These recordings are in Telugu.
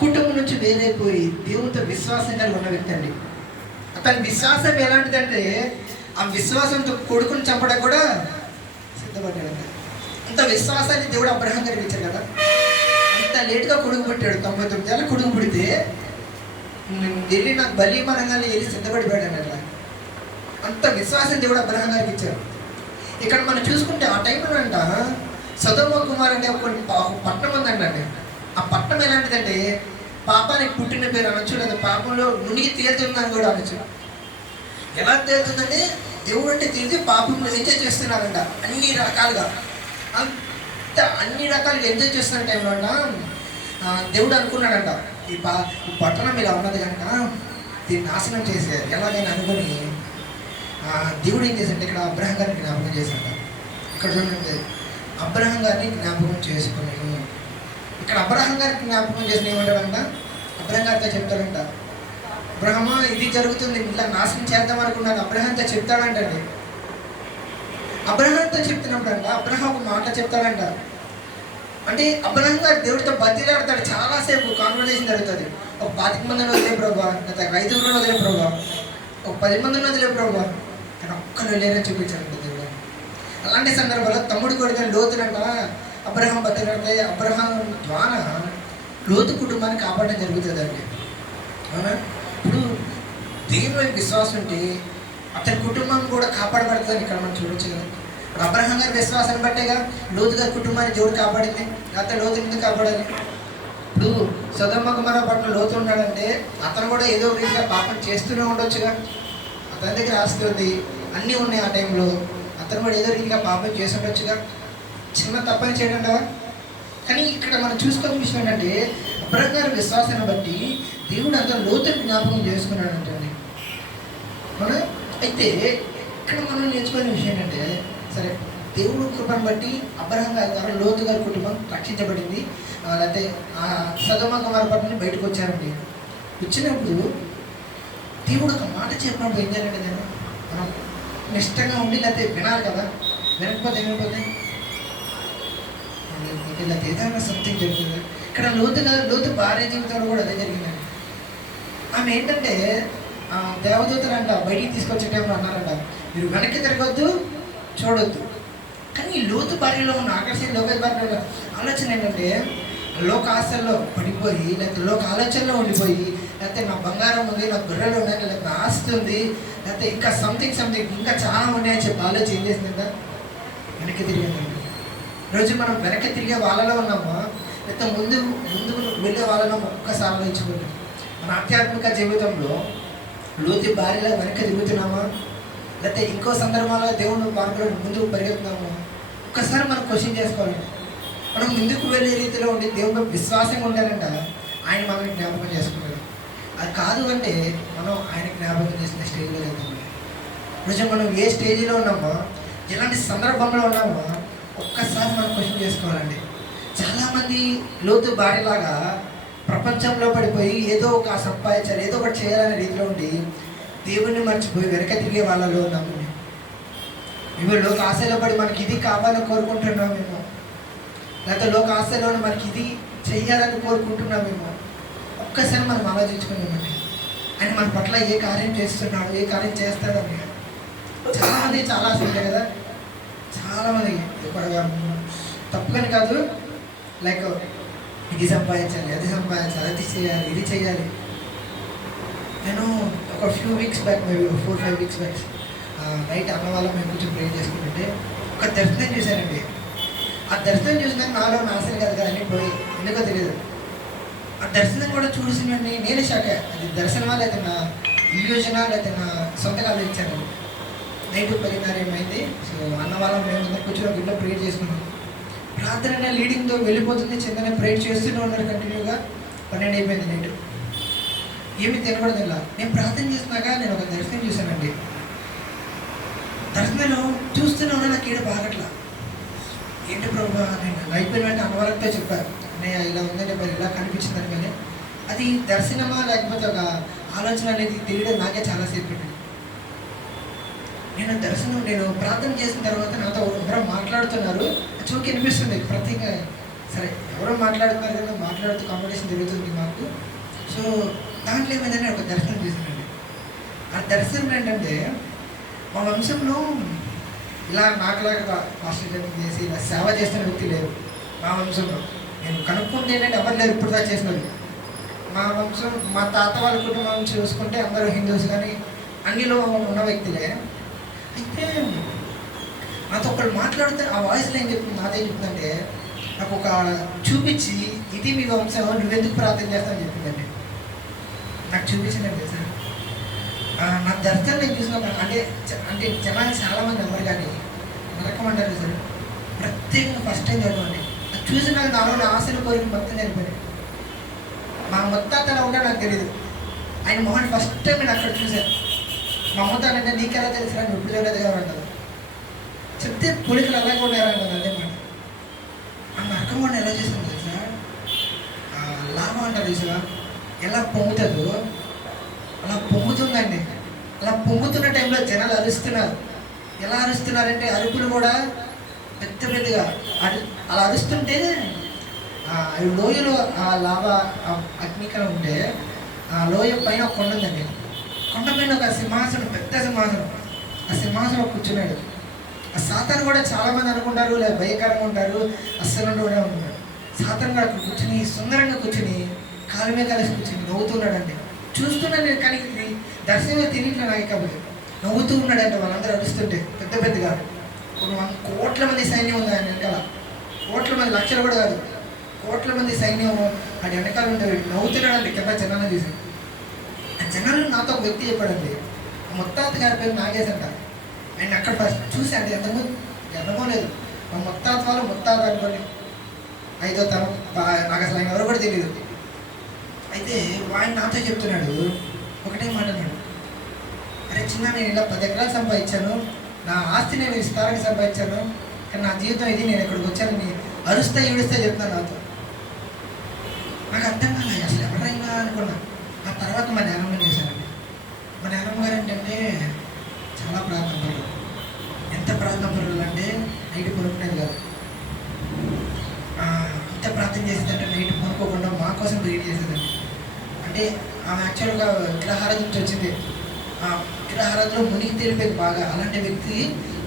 కుటుంబం నుంచి వేరైపోయి దేవునితో విశ్వాసం కలిగి ఉన్న వ్యక్తి అండి. అతని విశ్వాసం ఎలాంటిదంటే ఆ విశ్వాసంతో కొడుకుని చంపడం కూడా సిద్ధపడ్డాడు. అంత విశ్వాసాన్ని దేవుడు అబ్రహాం గారికి ఇచ్చాడు కదా. అంత లేటుగా కొడుకు పుట్టాడు. 99 ఏళ్ళ కొడుకు పుడితే వెళ్ళి నాకు బలీమనంగానే వెళ్ళి సిద్ధపడిపోయాడు అట్లా. అంత విశ్వాసం దేవుడు అబ్రహాం గారికి ఇచ్చాడు. ఇక్కడ మనం చూసుకుంటే ఆ టైంలో అంట సొదొమ కుమార్ అనే ఒక పట్టణం ఉందండి. ఆ పట్టణం ఎలాంటిదంటే పాపానికి పుట్టిన పేరు అనొచ్చు, లేదా పాపంలో మునిగి తేలుతుందని కూడా అనొచ్చు. ఎలా తేలుతుందంటే దేవుడు అంటే తెలిసి పాపంలో ఎంజాయ్ చేస్తున్నారంట అన్ని రకాలుగా. అంత అన్ని రకాలుగా ఎంజాయ్ చేస్తున్న టైంలో అంట దేవుడు అనుకున్నాడంట ఈ పట్టణం ఇలా ఉన్నది కనుక దీన్ని నాశనం చేసేది ఎలాగైనా అనుకుని దేవుడు ఏం చేశాడంటే ఇక్కడ అబ్రహాం గారిని జ్ఞాపకం చేశాడు. ఇక్కడ చూడండి, అబ్రహాం గారిని జ్ఞాపకం చేసుకుని ఇక్కడ అబ్రహాం గారికి జ్ఞాపకం చేసిన ఏమంటాడంట, అబ్రహాం గారితో చెప్తాడంట, అబ్రహమా ఇది జరుగుతుంది ఇట్లా నాశనం చేద్దాం అనుకున్నాను అబ్రహాంతో చెప్తాడంటండి. అబ్రహాంతో చెప్తున్నప్పుడు అంట అబ్రహాం ఒక మాట చెప్తాడంట. అంటే అబ్రహాం గారు దేవుడితో బతిలాడతాడు. చాలాసేపు కాన్వర్సేషన్ జరుగుతుంది. ఒక 25 మందిని వదిలే ప్రభా, లేదా 5 వదిలే ప్రభా, ఒక 10 మందిని వదిలే ప్రభా, కానీ ఒక్కరు లేరని చూపించాడంట దేవుడు. అలాంటి సందర్భంలో తమ్ముడు కొడుకుని లోతునంట అబ్రహాం బతిలాడితే అబ్రహాం ద్వారా లోతు కుటుంబాన్ని కాపాడడం జరుగుతుందండి. అవునా? ఇప్పుడు దేవుని విశ్వాసం ఉంటే అతని కుటుంబం కూడా కాపాడబడుతుందని ఇక్కడ మనం చూడొచ్చు కదా. అబ్రహాం గారి విశ్వాసాన్ని బట్టేగా లోతు గారి కుటుంబాన్ని దేవుడు కాపాడింది. లేకపోతే లోతు ఎందుకు కాపాడాలి? ఇప్పుడు సొదొమ కుమార పట్ల లోతు ఉన్నాడంటే అతను కూడా ఏదో రీతిగా పాపం చేస్తూనే ఉండొచ్చుగా. అతని దగ్గర ఆస్తి ఉంది, అన్నీ ఉన్నాయి. ఆ టైంలో అతను కూడా ఏదో రీతిగా పాపం చేసి ఉండొచ్చుగా. చిన్న తప్పని చేయడం కదా. కానీ ఇక్కడ మనం చూసుకోవాల్సిన విషయం ఏంటంటే అబ్రహాం గారి విశ్వాసాన్ని బట్టి దేవుడు అంత లోతుని జ్ఞాపకం చేసుకున్నాడు అంటండి. అవునా? అయితే ఇక్కడ మనం నేర్చుకునే విషయం ఏంటంటే, సరే దేవుడు కృపను బట్టి అబ్రహాం గారి ద్వారా లోతు గారి కుటుంబం రక్షించబడింది. లేకపోతే సొదొమ కుమార పట్టణం బయటకు వచ్చారండి. వచ్చినప్పుడు దేవుడు ఒక మాట చెప్పినప్పుడు ఏం చేయాలంటే నేను మనం నిష్టంగా ఉండి లేకపోతే వినాలి కదా. వినకపోతే లేకపోతే ఏదైనా సంథింగ్ జరుగుతుంది. ఇక్కడ లోతు భార్య జీవితంలో కూడా అదే జరిగిందండి. ఆమె ఏంటంటే దేవదూతలంట బయటికి తీసుకొచ్చే టైంలో అన్నారంట, మీరు వెనక్కి తిరగొద్దు, చూడొద్దు. కానీ ఈ లోతు భార్యలో ఉన్న ఆకర్షణ లోక భార్య ఆలోచన ఏంటంటే లోక ఆశల్లో పడిపోయి, లేకపోతే లోక ఆలోచనలో ఉండిపోయి, లేకపోతే నా బంగారం ఉంది, నా గొర్రెలు ఉన్నాయి, లేకపోతే నా ఆస్తి ఉంది, లేకపోతే ఇంకా సంథింగ్ ఇంకా చాలా ఉన్నాయని చెప్పి ఆలోచన ఏం చేసిందంట, వెనక్కి తిరిగిందండి. ఈరోజు మనం వెనక్కి తిరిగే వాళ్ళలో ఉన్నామా, లేకపోతే ముందుకు వెళ్ళే వాళ్ళలో ఒక్కసారి ఆలోచించుకుంటాం. మన ఆధ్యాత్మిక జీవితంలో లోతు భార్యలో వెనక్కి తిరుగుతున్నామా, లేకపోతే ఇంకో సందర్భాల్లో దేవుని మార్గంలో ముందుకు పరిగెత్తున్నామా, ఒక్కసారి మనం క్వశ్చన్ చేసుకోవాలండి. మనం ముందుకు వెళ్ళే రీతిలో ఉండి దేవుని విశ్వాసంగా ఉండాలంట ఆయన మనల్ని జ్ఞాపకం చేసుకుంటాడు. అది కాదు అంటే మనం ఆయన జ్ఞాపకం చేసిన స్టేజ్లో వెళ్తాం. రోజు మనం ఏ స్టేజ్లో ఉన్నామో, ఎలాంటి సందర్భంలో ఉన్నామో ఒక్కసారి మనం క్వశ్చన్ చేసుకోవాలండి. చాలామంది లోతు భార్యలాగా ప్రపంచంలో పడిపోయి ఏదో ఒక సంపాదించాలి, ఏదో ఒకటి చేయాలనే రీతిలో ఉండి దేవుణ్ణి మర్చిపోయి వెనక తిరిగే వాళ్ళలో ఉన్నాము. మేము లోక ఆశలో పడి మనకి ఇది కావాలని కోరుకుంటున్నామేమో, లేకపోతే లోక ఆశలో మనకి ఇది చెయ్యాలని కోరుకుంటున్నామేమో. ఒక్కసారి మనం ఆలోచించుకున్నామండి. ఆయన మన పట్ల ఏ కార్యం చేస్తున్నాడు, ఏ కార్యం చేస్తాడని. చాలామంది చాలా ఉంటాయి కదా, చాలామంది తప్పుకని కాదు, లైక్ ఇది సంపాదించాలి, అది సంపాదించాలి, అది చేయాలి, ఇది చేయాలి. నేను ఒక few weeks back, maybe 4-5 weeks back night అన్న వాళ్ళ మేము కొంచెం ప్రే చేసుకుంటుంటే ఒక దర్శనం చూశానండి. ఆ దర్శనం చూసినాక నాలో నాశనం కాదు కదండి పోయి, ఎందుకో తెలియదు. ఆ దర్శనం కూడా చూసినండి నేనే షాక్. అది దర్శనమా లేకపోతే నా ఇల్యూజనా లేకపోతే నా సొంతగా ఆలోచించాను. నైట్ 10:30 ఏమైంది. సో అన్న వాళ్ళ మేము కూర్చొని ఇంట్లో ప్రేయర్ చేసుకున్నాం. ప్రార్థన లీడింగ్తో వెళ్ళిపోతుంది. చిన్ననే ప్రేయర్ చేస్తూనే ఉన్నారు కంటిన్యూగా. 12 అయిపోయింది నైట్. ఏమి తినకూడదు ఇలా. నేను ప్రార్థన చేసినాక నేను ఒక దర్శనం చూశానండి. దర్శనంలో చూస్తూనే ఉన్నా నాకు ఏడు బాగట్లా. ఏంటి ప్రభు నేను అయిపోయిన వెంటనే అన్నవాళ్ళతో చెప్పాను, నేను ఇలా ఉందని చెప్పాను, ఇలా కనిపించిందని. కానీ అది దర్శనమా లేకపోతే ఒక ఆలోచన అనేది తెలియడం నాకే చాలాసేపు పెట్టింది. నేను ప్రార్థన చేసిన తర్వాత నాతో ఎవరో మాట్లాడుతున్నారు, చూకి అనిపిస్తుంది ప్రత్యేకంగా. సరే ఎవరో మాట్లాడుతున్నారు కదా, మాట్లాడుతూ కాంపిటీషన్ జరుగుతుంది మాకు. సో దాంట్లో ఏమైందంటే ఒక దర్శనం చేశానండి. ఆ దర్శనం ఏంటంటే మా వంశంలో ఇలా నాకులాగా పాస్టర్ చేసి ఇలా సేవ చేస్తున్న వ్యక్తి లేరు మా వంశంలో. నేను కనుక్కుంటే ఏంటంటే ఎవరు లేరు ఇప్పుడు దాకా చేసినది. మా వంశం, మా తాత వాళ్ళ కుటుంబం చూసుకుంటే అందరూ హిందూస్ కానీ అన్నిలో ఉన్న వ్యక్తులే. అయితే నాతో ఒకళ్ళు మాట్లాడితే ఆ వాయిస్లో ఏం చెప్తుంది, నాదే చెప్తుందంటే నాకు ఒక చూపించి, ఇది మీ వంశం, నువ్వెందుకు ప్రార్థన చేస్తావని చెప్పిందండి. నాకు చూపించిందండి సార్. నా దర్శనం నేను చూసిన అంటే జనాలు చాలామంది నమ్మరు కానీ నరకమంటారు సార్. ప్రత్యేకంగా ఫస్ట్ టైం చదవండి. అది చూసి నాకు నాలో ఆశలు కోరిక మొత్తం చనిపోయాయి. మా మొత్తం తన ఉంటా నాకు తెలియదు. ఆయన మొహన్ ఫస్ట్ టైం నేను అక్కడ చూశాను. మా మొత్తం అంటే నీకెలా తెలుసు నువ్వు ఇప్పుడు చూడలేదు కదా అంటారు. చెప్తే పోలికలు అలాగే ఉన్నారంటారు. అదే మాట ఆ నరకం కూడా ఎలా చేస్తుంది సార్. లాభం అంటారు సార్, ఎలా పొంగుతుందో అలా పొంగుతుందండి. అలా పొంగుతున్న టైంలో జనాలు అరుస్తున్నారు. ఎలా అరుస్తున్నారంటే అరుపులు కూడా పెద్ద పెద్దగా అలా అరుస్తుంటే లోయలో ఆ లావా అగ్నికలం ఉంటే ఆ లోయ పైన ఒక కొండ ఉందండి. కొండ పైన ఒక సింహాసనం, పెద్ద సింహాసనం. ఆ సింహాసనం కూర్చున్నాడు. ఆ సాతాను కూడా చాలామంది అనుకుంటారు లేదా భయంకరంగా ఉంటారు, అస్సలు కూడా ఉంటున్నాడు. సాతాను కూడా అక్కడ కూర్చుని సుందరంగా కూర్చుని కాలు మీద కలిసి కూర్చుని నవ్వుతున్నాడండి. చూస్తున్నాను నేను, కానీ దర్శనంగా తిరిగిట్లా నాకు కాబట్టి నవ్వుతూ ఉన్నాడంటే. వాళ్ళందరూ అరుస్తుంటే పెద్ద పెద్దగా కోట్ల మంది సైన్యం ఉంది ఆయన వెనకాల. కోట్ల మంది, లక్షలు కూడా కాదు, కోట్ల మంది సైన్యం ఆయన వెనకాల ఉండేవాడు. నవ్వుతున్నాడండి కింద జనాలను చూసి. ఆ జనాలు నాతో ఒక వ్యక్తి చెప్పాడండి, ముత్తాత గారి పేరు నాగేశ్ అంట. ఆయన అక్కడ ఫస్ట్ చూసి అంటే ఎంతమంది జరగలేదు. మా ముత్తాత వాళ్ళు ముత్తాత అనుకోని 5వ తరం, నాకు అసలు ఆయన ఎవరో కూడా తెలియదు. అయితే ఆయన నాతో చెప్తున్నాడు, ఒకటే మాట అన్నాడు, అరే చిన్న, నేను ఇలా 10 ఎకరాలు సంపాదించాను, నా ఆస్తి నేను విస్తారంగా సంపాదించాను, కానీ నా జీవితం ఇది, నేను ఇక్కడికి వచ్చానని అరుస్తా ఏడుస్తా చెప్తున్నాను నాతో. నాకు అర్థం కాలేదు అసలు ఎవరైనా అనుకున్నా. ఆ తర్వాత మా నాన్నమ్మ చేశానండి. మా నాన్నమ్మ గారు ఏంటంటే చాలా ప్రార్థన పరులు. ఎంత ప్రార్థన పరులు అంటే నైట్ కొనుక్కునేది కాదు. ఎంత ప్రార్థన చేసేదంటే నైట్ కొనుక్కోకుండా మా కోసం వెయిట్ చేసేదండి. అంటే ఆమె యాక్చువల్గా విగ్రహారాధన నుంచి వచ్చింది. విగ్రహారాధనలో మునిగి తేలిపోయింది బాగా. అలాంటి వ్యక్తి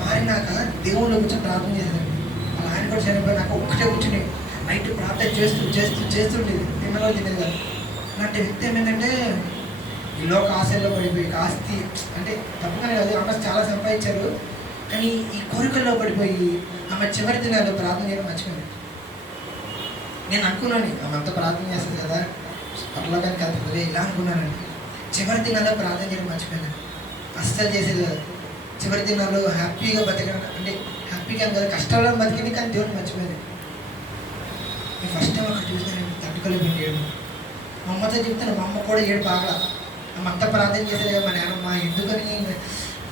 మారినాక దేవుళ్ళు కూర్చొని ప్రార్థన చేసేదండి. అలా ఆయన కూడా చనిపోయినాక ఒక్కటే కూర్చుని నైట్ ప్రార్థన చేస్తుండేది. తిన్నలో తినేది కాదు. అలాంటి వ్యక్తి ఏమైందంటే ఈ లోక ఆశల్లో పడిపోయి, ఆస్తి అంటే తప్పగానే కాదు, ఆమె చాలా సంపాదించారు, కానీ ఈ కోరికల్లో పడిపోయి ఆమె చివరి దినాల్లో ప్రార్థన చేయడం మర్చిపోయింది. నేను అనుకున్నాను ఆమె అంతా ప్రార్థన చేస్తుంది కదా, పరలోకానికి వెళ్తుంది ఇలా అనుకున్నానండి. చివరి దినాల్లో ప్రార్థన చేయడం మర్చిపోయాను. అస్సలు చేసేది కాదు. చివరి దినాల్లో హ్యాపీగా బతికడం, అంటే హ్యాపీగా కదా, కష్టాల్లో బతికింది కానీ దేవుడిని మర్చిపోయింది. నేను ఫస్ట్ టైం అక్కడ చూసానండి, తట్టుకోలేకపోయింది ఏడు. మా అమ్మతో చెప్తాను, మా అమ్మ కూడా ఏడు బాగా, అమ్మ అంతా ప్రార్థన చేసేది కదా మా నాన్నమ్మ, ఎందుకని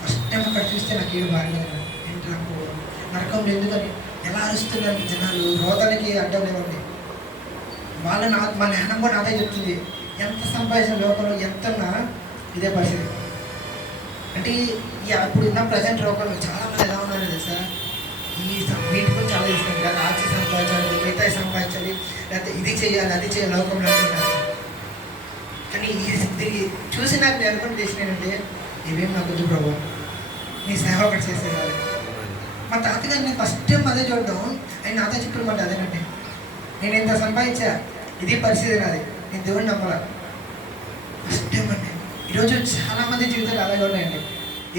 ఫస్ట్ టైం అక్కడ చూస్తే నాకు ఏడు బాగలేదు. ఏంటి నాకు నరకంలో ఎందుకని ఎలా అరుస్తున్నారు జనాలు, రోదానికి అడ్డం లేవండి. వాళ్ళు మా నాన్నమ్మ కూడా నాదే చెప్తుంది, ఎంత సంపాదించిన లోకంలో ఎంతన్నా ఇదే పరిస్థితి. అంటే ఇప్పుడు ఉన్న ప్రజెంట్ లోకంలో చాలామంది ఎలా ఉన్నారు తెలుసా, వీటి గురించి ఆలోచిస్తాను కదా, ఆస్తి సంపాదించాలి, మిగతా సంపాదించాలి, లేకపోతే ఇది చేయాలి అది చేయాలి లోకంలో అంటున్నారు. కానీ ఇది చూసి నాకు నేను అనుకుని చేసినానంటే ఇవేం నాకు వద్దు ప్రభు, నీ సేవ ఒకటి చేసేవాళ్ళు. మా తాతగారు నేను ఫస్ట్ టైం అదే చూడడం, ఆయన నాతో చెప్పడం అదేనంటే, నేను ఎంత సంపాదించా, ఇది పరిస్థితి నాది, నేను దేవుడిని నమ్మాల. ఫస్ట్ టైం అండి. ఈరోజు చాలామంది జీవితాలు అలాగే ఉన్నాయండి.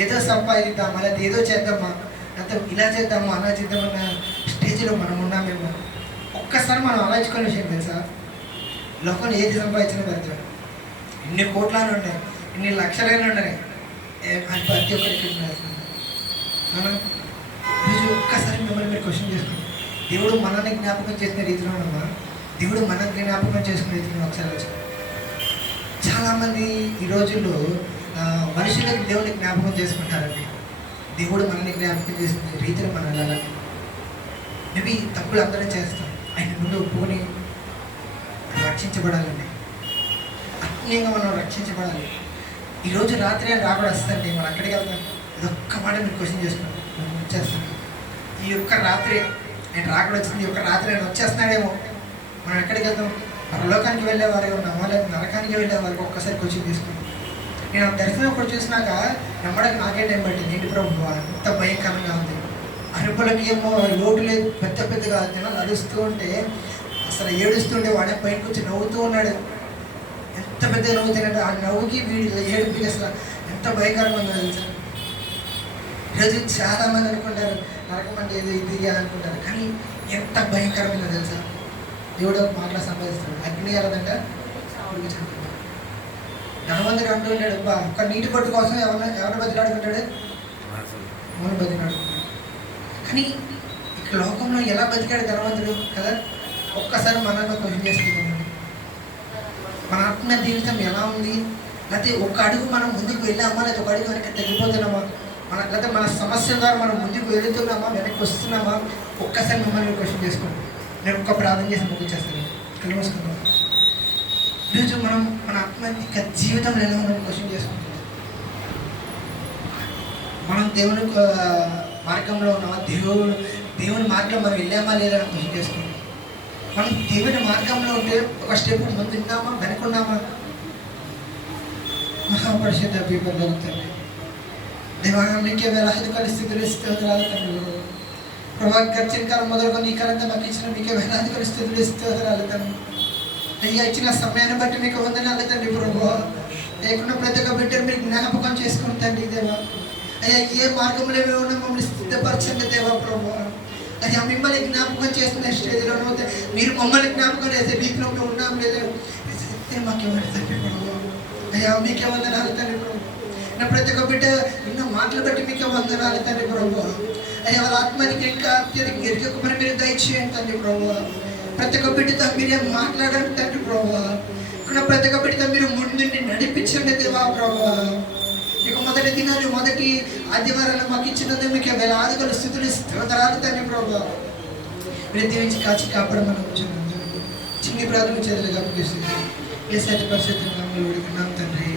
ఏదో సంపాదిద్దామా, లేదా ఏదో చేద్దామా, లేకపోతే ఇలా చేద్దామా అలా చేద్దామన్న స్టేజ్లో మనం ఉన్నామేమో. ఒక్కసారి మనం ఆలోచించుకునే విషయం తెలుసా, లోకంలో ఏది సంపాదించినా పెడతాడు. ఇన్ని కోట్లని ఉన్నాయి, ఇన్ని లక్షలైనా ఉన్నాయి, అది ప్రతి ఒక్కరికి మనం ఈరోజు ఒక్కసారి మిమ్మల్ని మీరు క్వశ్చన్ చేసుకోండి. దేవుడు మనల్ని జ్ఞాపకం చేసిన రీతిలో ఉన్నామా, దేవుడు మనల్ని జ్ఞాపకం చేసుకునే రీతిలో ఒకసారి వచ్చి. చాలామంది ఈ రోజుల్లో మనుషులకి దేవుడిని జ్ఞాపకం చేసుకుంటారండి. దేవుడు మనల్ని జ్ఞాపకం చేసిన రీతిలో మనం వెళ్ళాలి. మేబీ తప్పులు అందరం చేస్తాం, ఆయన ముందు ఒప్పుకొని రక్షించబడాలండి. ఆత్మీయంగా మనం రక్షించబడాలి. ఈరోజు రాత్రి ఆయన రాబడి వస్తుందండి, మనం అక్కడికి వెళ్తాం. ఇదొక్క మాట మీరు క్వశ్చన్ చేసుకుంటాం, మనం వచ్చేస్తాం. ఈ యొక్క రాత్రి ఆయన రాకడ వచ్చింది, ఈ యొక్క రాత్రి ఆయన వచ్చేస్తున్నాడేమో, మనం ఎక్కడికి వెళ్తాం? పరలోకానికి వెళ్ళే వారే ఉన్నామా, లేదా నరకానికి వెళ్ళే వారికి ఒక్కసారి కోచింగ్ తీసుకున్నాం. నేను ఆ దర్శనం ఇప్పుడు చూసినాక నమ్మడానికి నాకే టైం పట్టింది. ఏంటి ప్రభు అంత భయంకరంగా ఉంది, అరుపులకి ఏమో లోటు లేదు, పెద్ద పెద్దగా జనాలు అరుస్తూ ఉంటే అసలు ఏడుస్తుండే వాడే పైకి వచ్చి నవ్వుతూ ఉన్నాడు. ఎంత పెద్దగా నవ్వుతున్నాడు, ఆ నవ్వుకి వీడి ఏడుపుకి అసలు ఎంత భయంకరంగా ఉందో తెలుసా. ఈరోజు చాలామంది అనుకుంటారు నరకం అంటే ఏదో ఇది అనుకుంటారు, కానీ ఎంత భయంకరమైందో తెలుసా. దేవుడు ఒక మాటలో సంపాదిస్తాడు, అగ్ని అరదంగా ధనవంతుడు అంటూ ఉంటాడు, ఒక నీటి పట్టు కోసం ఎవరిని బతిలాడుకుంటాడు? మౌన బతిలాడుకుంటాడు. కానీ ఇక్కడ లోకంలో ఎలా బతికాడు ధనవంతుడు కదా? ఒక్కసారి మనల్ని క్వశ్చన్ చేసుకుంటున్నాడు, మన ఆత్మ జీవితం ఎలా ఉంది? లేకపోతే ఒక అడుగు మనం ముందుకు వెళ్ళామా, లేదా ఒక అడుగు వెనక్కి తగ్గిపోతున్నామా? లేకపోతే మన సమస్య ద్వారా మనం ముందుకు వెళుతున్నామా, వెనక్కి వస్తున్నామా? ఒక్కసారి మిమ్మల్ని క్వశ్చన్ చేసుకోండి. నేను ఒక్క ప్రార్థన చేసి ముగించేస్తాను, కళ్ళు మూసుకుందాం. ఈరోజు మనం మన ఆత్మీయ జీవితంలో ఎలా మనం క్వశ్చన్ చేసుకుంటున్నాం? మనం దేవుని మార్గంలో ఉన్నామా? దేవుని మార్గంలో మనం వెళ్ళామా లేదా అని క్వశ్చన్ చేసుకుంటాం. మనం దేవుని మార్గంలో ఉంటే ఒక స్టెప్ ముందు ఉన్నామా, వెనుకున్నామా? మహాపరిషత్ పీపుల్ జరుగుతుంది. దేవా మీకే వేలాది పరిస్థితులు ఇస్తే తండ్రి ప్రభా, గడిచిన కాలం మొదలుకొని ఈ కాలంతో మాకు ఇచ్చిన మీకే వేలాది పరిస్థితులు ఇస్తే తండ్రి. అయ్యా ఇచ్చిన సమయాన్ని బట్టి మీకు వందనాలు తండ్రి ప్రభా. లేకుండా ప్రతి ఒక్క బిడ్డను మీరు జ్ఞాపకం చేసుకుంటండి దేవా. అయ్యా ఏ మార్గంలో మేము ఉన్నా మమ్మల్ని సిద్ధపరచండి దేవా ప్రభా. అయ్యా మిమ్మల్ని జ్ఞాపకం చేసిన స్టేజ్లో మీరు మమ్మల్ని జ్ఞాపకం చేసే వీటిలో మేము ఉన్నాం లేదా మాకేమన్నా తండ్రి ప్రభా. అయ్యా మీకే వందనాలు తండ్రి ప్రభా. నా ప్రతి ఒక్క బిడ్డ విన్న మాటలు బట్టి మీకే వందనాలు తండ్రి ప్రభా. అయ్యా వాళ్ళ ఆత్మకి ఇంకా అత్యధిక ఎరుగకుమని మీరు దయచేయండి తండ్రి ప్రభా. ప్రతి ఒక్క బిడ్డతో మీరే మాట్లాడండి తండ్రి ప్రభా. ఇక్కడ ప్రతి ఒక్క బిడ్డతో మీరు ముందుండి నడిపించండి దేవా ప్రభా. ఇక మొదటి దినాన్ని మొదటి ఆదివారాన్ని మాకు ఇచ్చినందుకు మీకు వేలాదిగల స్థితులు స్తోత్రాలు తండ్రి ప్రభా. మీరు దీవించి కాచి కాపాడమని వచ్చిన చిన్ని ప్రాథమిక చర్యలుగా ముగిస్తుంది. ఏ సైత పరిస్థితులు వేడుకున్నాం తండ్రి.